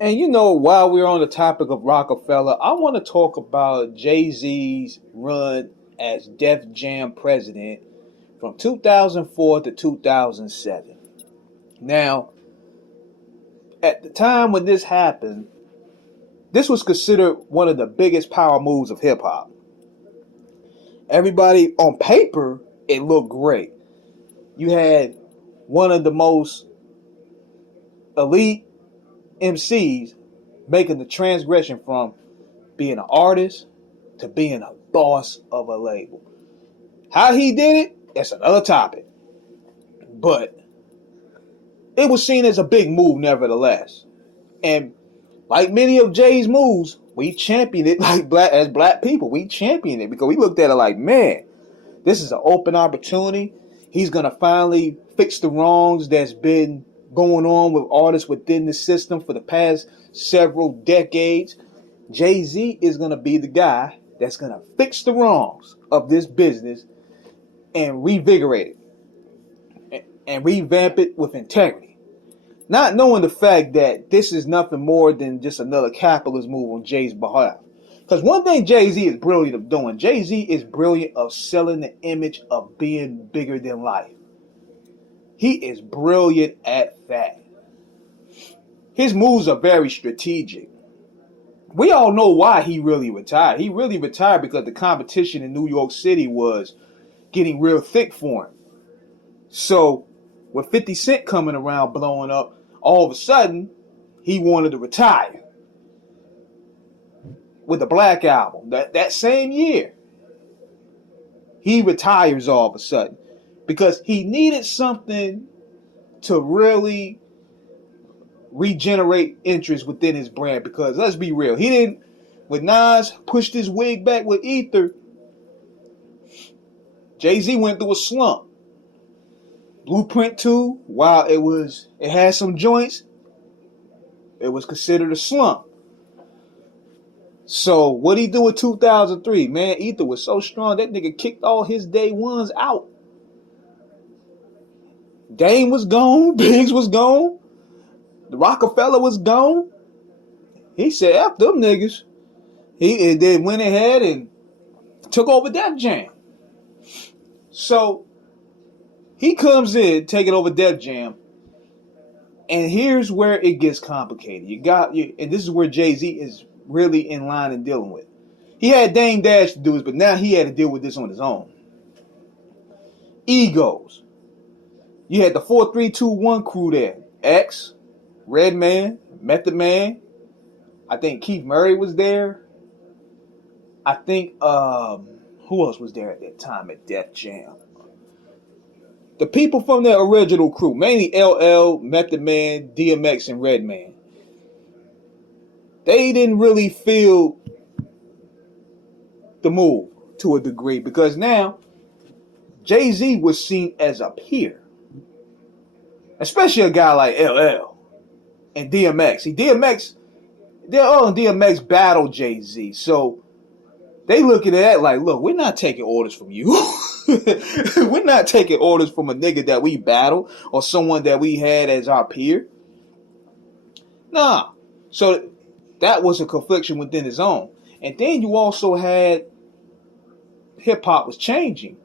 And while we're on the topic of Rockefeller, I want to talk about JayZ's run as Def Jam president from 2004 to 2007. Now, at the time when this happened, this was considered one of the biggest power moves of hip hop. Everybody on paper, it looked great. You had one of the most elite MCs making the transgression from being an artist to being a boss of a label. How he did it, that's another topic. But it was seen as a big move nevertheless. And like many of Jay's moves, we championed it as black people. We championed it because we looked at it like, man, this is an open opportunity. He's going to finally fix the wrongs that's been going on with artists within the system for the past several decades. Jay-Z is going to be the guy that's going to fix the wrongs of this business and revigorate it and revamp it with integrity. Not knowing the fact that this is nothing more than just another capitalist move on Jay's behalf. Because one thing Jay-Z is brilliant of doing, Jay-Z is brilliant of selling the image of being bigger than life. He is brilliant at that. His moves are very strategic. We all know why he really retired. He really retired because the competition in New York City was getting real thick for him. So, with 50 Cent coming around blowing up, all of a sudden, he wanted to retire. With the Black Album, that same year, he retires all of a sudden because he needed something to really regenerate interest within his brand. Because let's be real, he didn't, when Nas pushed his wig back with Ether, Jay-Z went through a slump. Blueprint 2, while it had some joints, it was considered a slump. So what he do in 2003? Man, Ether was so strong that nigga kicked all his day ones out. Dame was gone, Biggs was gone, the Rockefeller was gone. He said, F them niggas. He then went ahead and took over Def Jam. So he comes in, taking over Def Jam, and here's where it gets complicated. And this is where Jay-Z is really in line and dealing with. He had Dame Dash to do this, but now he had to deal with this on his own. Egos. You had the 4321 crew there. X, Redman, Method Man. I think Keith Murray was there. I think who else was there at that time at Def Jam? The people from the original crew, mainly LL, Method Man, DMX, and Redman. They didn't really feel the move to a degree because now Jay-Z was seen as a peer. Especially a guy like LL and DMX. See, DMX battled Jay-Z. So they looking at that like, look, we're not taking orders from you. We're not taking orders from a nigga that we battle or someone that we had as our peer. Nah. So that was a confliction within his own. And then you also had hip-hop was changing.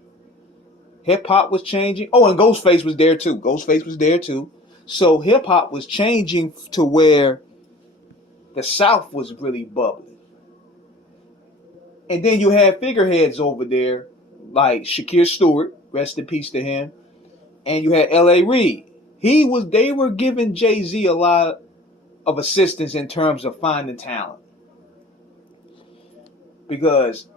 Hip-hop was changing. Oh, and Ghostface was there too. So hip-hop was changing to where the South was really bubbling. And then you had figureheads over there like Shakir Stewart, rest in peace to him. And you had L.A. Reid. They were giving Jay-Z a lot of assistance in terms of finding talent. Because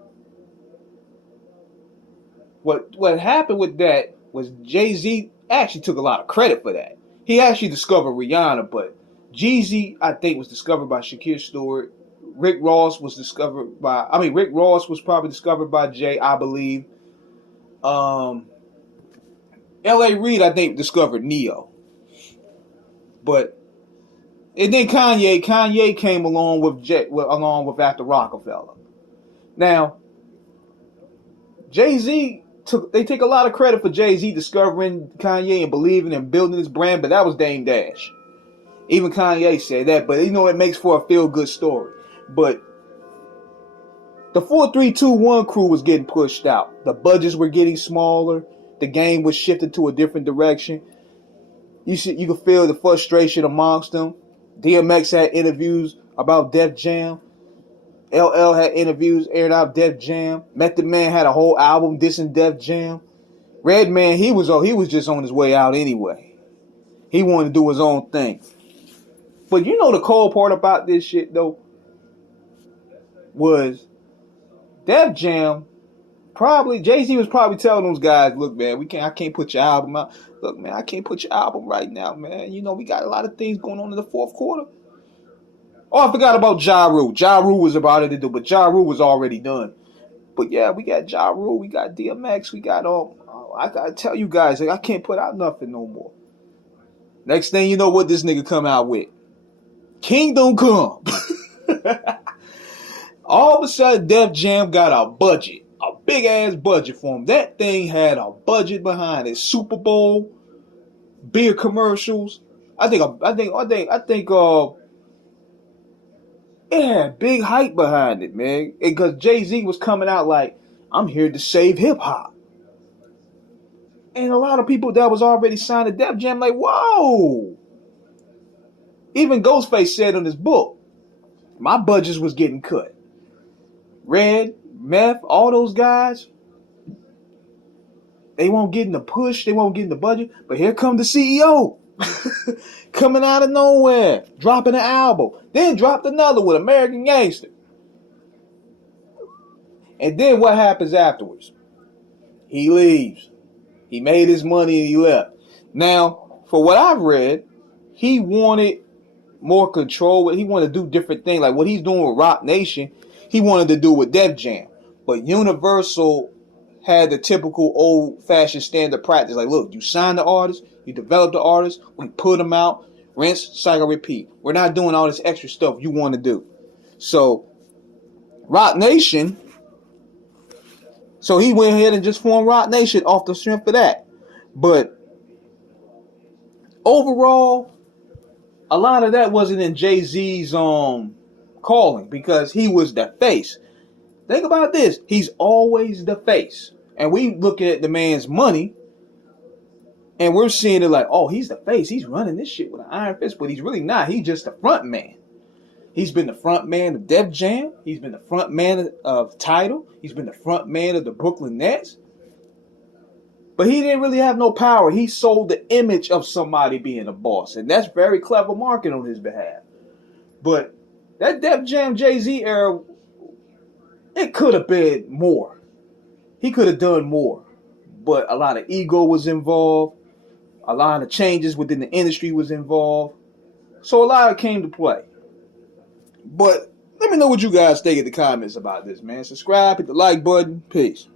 what happened with that was Jay-Z actually took a lot of credit for that. He actually discovered Rihanna, but Jeezy, I think, was discovered by Shakir Stewart. Rick Ross was probably discovered by Jay, I believe. L.A. Reid, I think, discovered Neo. And then Kanye came along with after Rockefeller. Now, Jay-Z they take a lot of credit for Jay-Z discovering Kanye and believing and building his brand, but that was Dame Dash. Even Kanye said that, but it makes for a feel-good story. But the 4-3-2-1 crew was getting pushed out. The budgets were getting smaller. The game was shifting to a different direction. You could feel the frustration amongst them. DMX had interviews about Def Jam. LL had interviews airing out Def Jam. Method Man had a whole album dissing Def Jam. Redman, he was just on his way out anyway. He wanted to do his own thing. But the cold part about this shit though was Def Jam. Probably JayZ was probably telling those guys, look, man, I can't put your album out. Look, man, I can't put your album right now, man. We got a lot of things going on in the fourth quarter. Oh, I forgot about Ja Rule. Ja Rule was about it to do, but Ja Rule was already done. But yeah, we got Ja Rule, we got DMX, we got I gotta tell you guys, I can't put out nothing no more. Next thing you know, what this nigga come out with? Kingdom Come. All of a sudden, Def Jam got a budget. A big ass budget for him. That thing had a budget behind it. Super Bowl, beer commercials. I think it had big hype behind it, man. Because JayZ was coming out like, I'm here to save hip hop. And a lot of people that was already signed to Def Jam like, whoa. Even Ghostface said in his book, my budgets was getting cut. Red, Meth, all those guys, they won't get in the push, they won't get in the budget, but here come the CEO. Coming out of nowhere, dropping an album, then dropped another with American Gangster. And then what happens afterwards? He leaves. He made his money and he left. Now, for what I've read, he wanted more control. He wanted to do different things. Like what he's doing with Rock Nation, he wanted to do with Def Jam. But Universal had the typical old-fashioned standard practice. Like, look, you sign the artist, you develop the artist, we put them out, rinse, cycle, repeat. We're not doing all this extra stuff you want to do. So, Rock Nation, so he went ahead and just formed Rock Nation off the strength of that. But overall, a lot of that wasn't in JayZ's calling because he was the face. Think about this. He's always the face. And we look at the man's money and we're seeing it like, oh, he's the face. He's running this shit with an iron fist, but he's really not. He's just the front man. He's been the front man of Def Jam. He's been the front man of Tidal. He's been the front man of the Brooklyn Nets. But he didn't really have no power. He sold the image of somebody being a boss. And that's very clever marketing on his behalf. But that Def Jam JayZ era, it could have been more. He could have done more. But a lot of ego was involved. A lot of changes within the industry was involved. So a lot came to play. But let me know what you guys think in the comments about this, man. Subscribe, hit the like button. Peace.